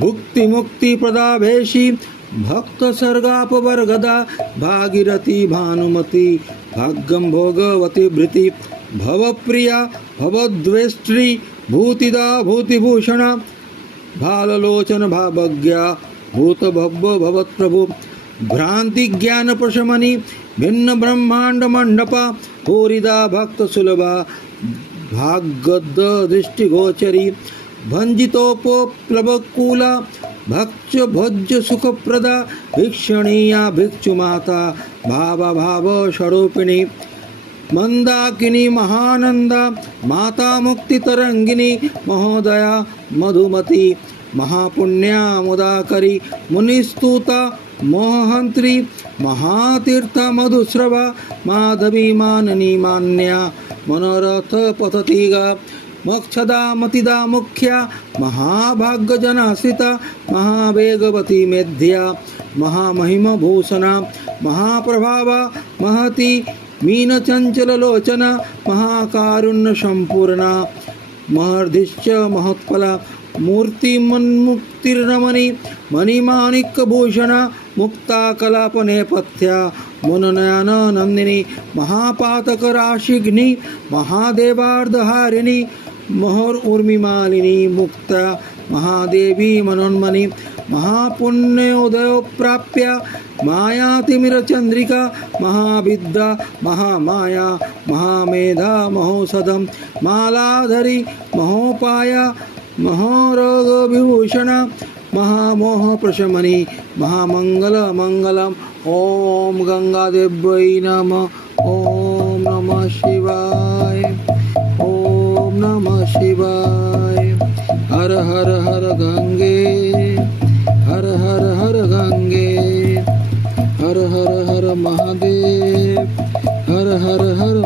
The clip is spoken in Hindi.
भुक्ति मुक्ति प्रदाभेशी भक्त सर्गापवर्गदा भागीरथी भानुमती भाग्यम भोगवती भृति भवप्रिया भवद्वेष्ट्री भूतिदा भूतिभूषणा भाललोचन भावज्ञा भूत भव्य भवत् प्रभु भ्रांति ज्ञान प्रशमनी भिन्न ब्रह्मांड मंडपा पूरिदा भक्त सुलभा भागद दृष्टि गोचरी भंजितोपप्लवकूला भक्ष भोज्य सुखप्रदा भिक्षणीया भिक्षु माता भाव भाव षडोपिणी मंदाकिनी महानंदा माता मुक्ति तरंगिनी महोदया मधुमती महापुण्या मुदाकरी मुनिस्तुता मोहंत्री महातीर्थ मधुस्रवा माधवी माननी मान्या मनोरथ पथतिगा मोक्षदा मतिदा मुख्या महाभाग्यजनाश्रिता महावेगवती मेध्या महामहिम भूषणा महाप्रभावा महती मीन चंचल लोचना महाकारुण्य संपूर्णा महर्धिश्च महत्फला मूर्ति मन्मुक्तिर्नमनी मणिमाणिक्य भूषणा मुक्ता कलाप नेपथ्या मननयन नंदिनी महापातक राशिग्नि महादेवार्धहारिणी मोहर उर्मिमालिनी मुक्ता महादेवी मनोन्मणि महापुण्योदय प्राप्य मायातिमिर चंद्रिका महाविद्या महामाया महामेधा महोषधम मालाधरी महोपाया महारोग विभूषण महामोह प्रशमनी महामंगल मंगलम ओम गंगादेव्यै नमः ओम नमः शिवाय ओम नमः शिवाय हर हर हर गंगे हर हर हर गंगे हर हर हर महादेव हर हर हर